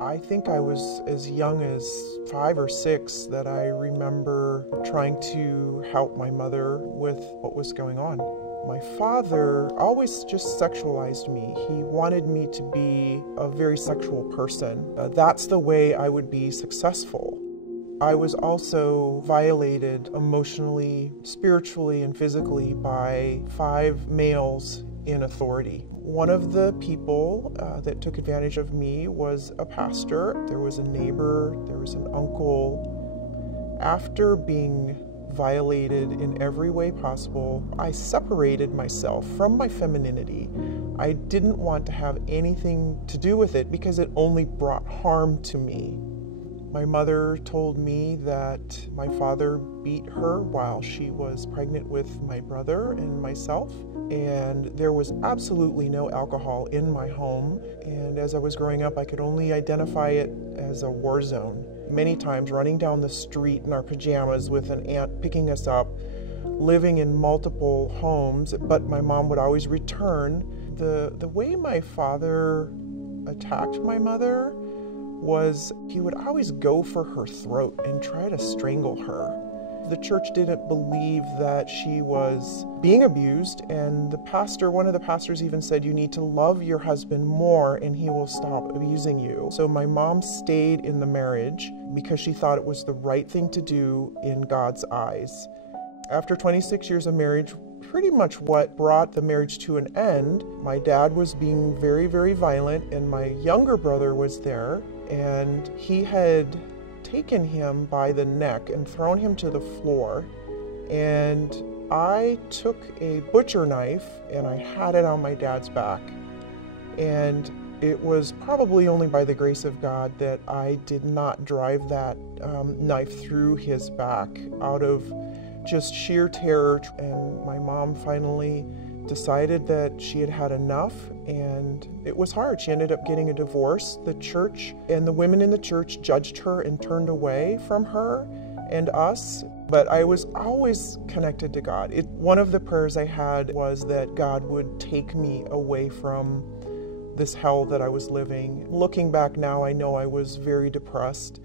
I think I was as young as 5 or 6 that I remember trying to help my mother with what was going on. My father always just sexualized me. He wanted me to be a very sexual person. That's the way I would be successful. I was also violated emotionally, spiritually, and physically by 5 males in authority. One of the people that took advantage of me was a pastor. There was a neighbor, there was an uncle. After being violated in every way possible, I separated myself from my femininity. I didn't want to have anything to do with it because it only brought harm to me. My mother told me that my father beat her while she was pregnant with my brother and myself, and there was absolutely no alcohol in my home. And as I was growing up, I could only identify it as a war zone. Many times running down the street in our pajamas with an aunt picking us up, living in multiple homes, but my mom would always return. The way my father attacked my mother was he would always go for her throat and try to strangle her. The church didn't believe that she was being abused, and one of the pastors even said, you need to love your husband more and he will stop abusing you. So my mom stayed in the marriage because she thought it was the right thing to do in God's eyes. After 26 years of marriage, pretty much what brought the marriage to an end, my dad was being very, very violent, and my younger brother was there, and he had taken him by the neck and thrown him to the floor. And I took a butcher knife and I had it on my dad's back. And it was probably only by the grace of God that I did not drive that knife through his back out of just sheer terror. And my mom finally decided that she had had enough, and it was hard. She ended up getting a divorce. The church and the women in the church judged her and turned away from her and us, but I was always connected to God. One of the prayers I had was that God would take me away from this hell that I was living. Looking back now, I know I was very depressed.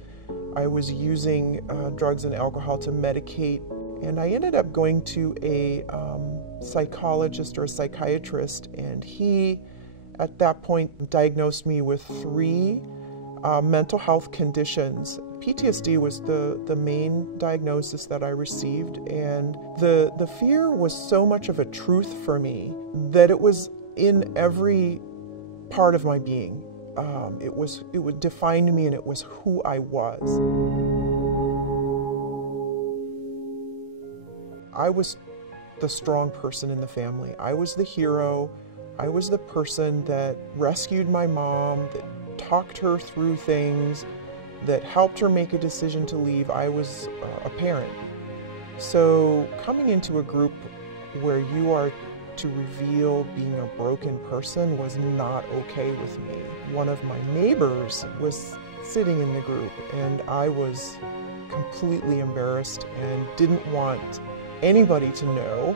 I was using drugs and alcohol to medicate, and I ended up going to a psychologist or a psychiatrist, and he at that point diagnosed me with 3 mental health conditions. PTSD was the main diagnosis that I received, and the fear was so much of a truth for me that it was in every part of my being. It would define me, and it was who I was. I was the strong person in the family. I was the hero. I was the person that rescued my mom, that talked her through things, that helped her make a decision to leave. I was a parent. So coming into a group where you are to reveal being a broken person was not okay with me. One of my neighbors was sitting in the group, and I was completely embarrassed and didn't want anybody to know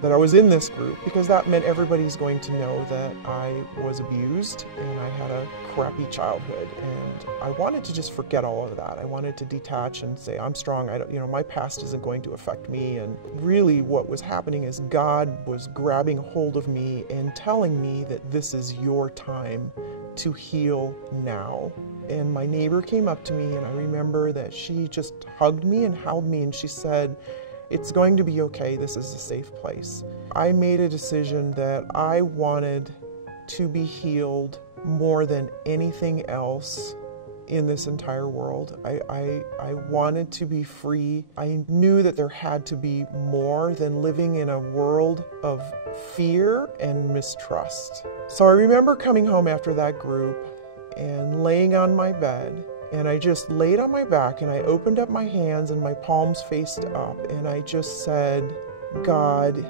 that I was in this group, because that meant everybody's going to know that I was abused and I had a crappy childhood, and I wanted to just forget all of that. I wanted to detach and say, I'm strong. My past isn't going to affect me. And really what was happening is God was grabbing hold of me and telling me that this is your time to heal now. And my neighbor came up to me, and I remember that she just hugged me and held me, and she said, it's going to be okay. This is a safe place. I made a decision that I wanted to be healed more than anything else in this entire world. I wanted to be free. I knew that there had to be more than living in a world of fear and mistrust. So I remember coming home after that group and laying on my bed, and I just laid on my back, and I opened up my hands and my palms faced up, and I just said, God,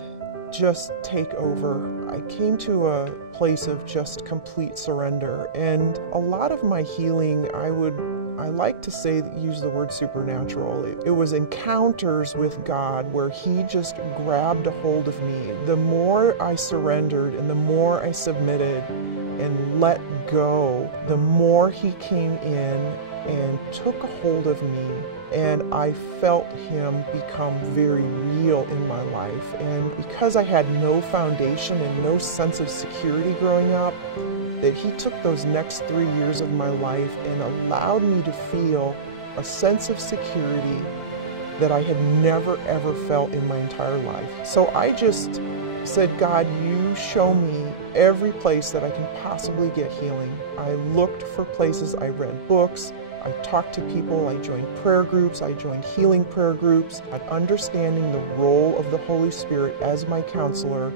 just take over. I came to a place of just complete surrender. And a lot of my healing, I like to use the word supernatural. It was encounters with God where He just grabbed a hold of me. The more I surrendered and the more I submitted and let go, the more he came in and took a hold of me, and I felt him become very real in my life. And because I had no foundation and no sense of security growing up, that he took those next 3 years of my life and allowed me to feel a sense of security that I had never ever felt in my entire life. So I just said, God, you show me every place that I can possibly get healing. I looked for places, I read books, I talked to people, I joined prayer groups, I joined healing prayer groups, and understanding the role of the Holy Spirit as my counselor,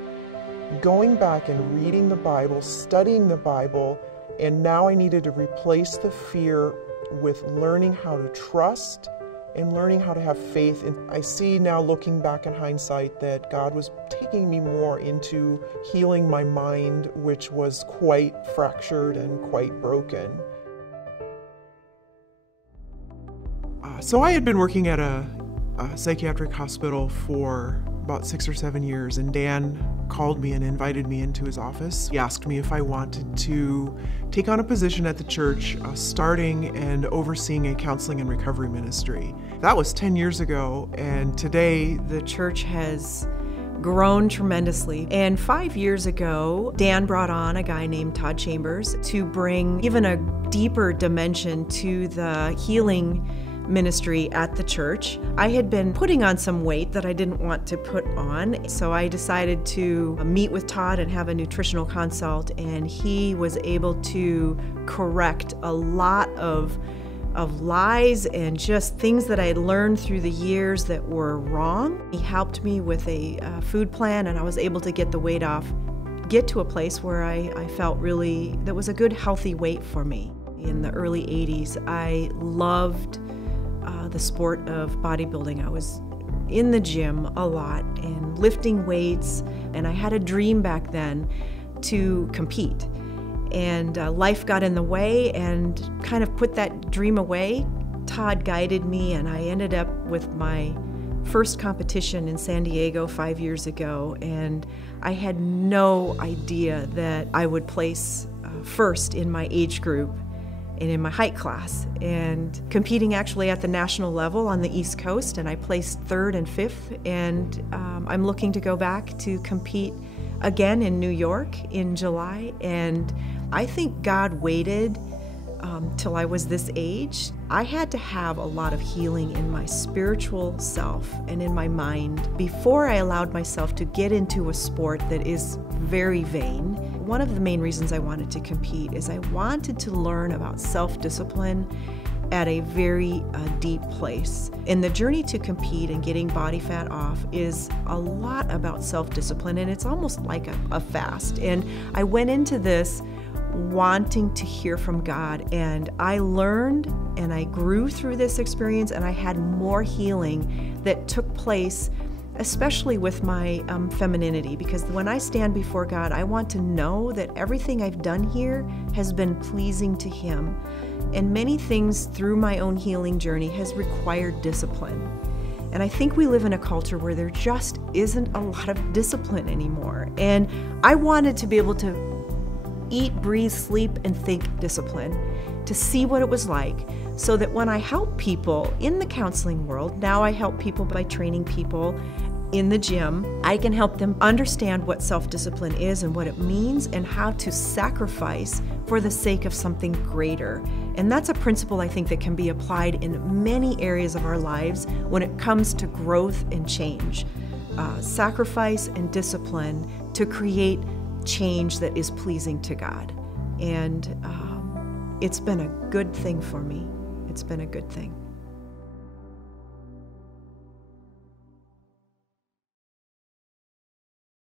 going back and reading the Bible, studying the Bible, and now I needed to replace the fear with learning how to trust and learning how to have faith. And I see now, looking back in hindsight, that God was taking me more into healing my mind, which was quite fractured and quite broken. So I had been working at a psychiatric hospital for about 6 or 7 years, and Dan called me and invited me into his office. He asked me if I wanted to take on a position at the church, starting and overseeing a counseling and recovery ministry. That was 10 years ago, and today the church has grown tremendously. And 5 years ago, Dan brought on a guy named Todd Chambers to bring even a deeper dimension to the healing ministry at the church. I had been putting on some weight that I didn't want to put on, so I decided to meet with Todd and have a nutritional consult, and he was able to correct a lot of lies and just things that I had learned through the years that were wrong. He helped me with a food plan, and I was able to get the weight off, get to a place where I felt really, that was a good healthy weight for me. In the early 80s, I loved the sport of bodybuilding. I was in the gym a lot and lifting weights, and I had a dream back then to compete. And life got in the way and kind of put that dream away. Todd guided me, and I ended up with my first competition in San Diego 5 years ago, and I had no idea that I would place first in my age group and in my height class, and competing actually at the national level on the East Coast, and I placed 3rd and 5th, and I'm looking to go back to compete again in New York in July. And I think God waited till I was this age. I had to have a lot of healing in my spiritual self and in my mind before I allowed myself to get into a sport that is very vain. One of the main reasons I wanted to compete is I wanted to learn about self-discipline at a very deep place. And the journey to compete and getting body fat off is a lot about self-discipline, and it's almost like a fast. And I went into this wanting to hear from God, and I learned and I grew through this experience, and I had more healing that took place, especially with my femininity, because when I stand before God, I want to know that everything I've done here has been pleasing to Him. And many things through my own healing journey has required discipline. And I think we live in a culture where there just isn't a lot of discipline anymore. And I wanted to be able to eat, breathe, sleep, and think discipline, to see what it was like, so that when I help people in the counseling world, now I help people by training people in the gym, I can help them understand what self-discipline is and what it means and how to sacrifice for the sake of something greater. And that's a principle I think that can be applied in many areas of our lives when it comes to growth and change. Sacrifice and discipline to create change that is pleasing to God. And it's been a good thing for me. It's been a good thing.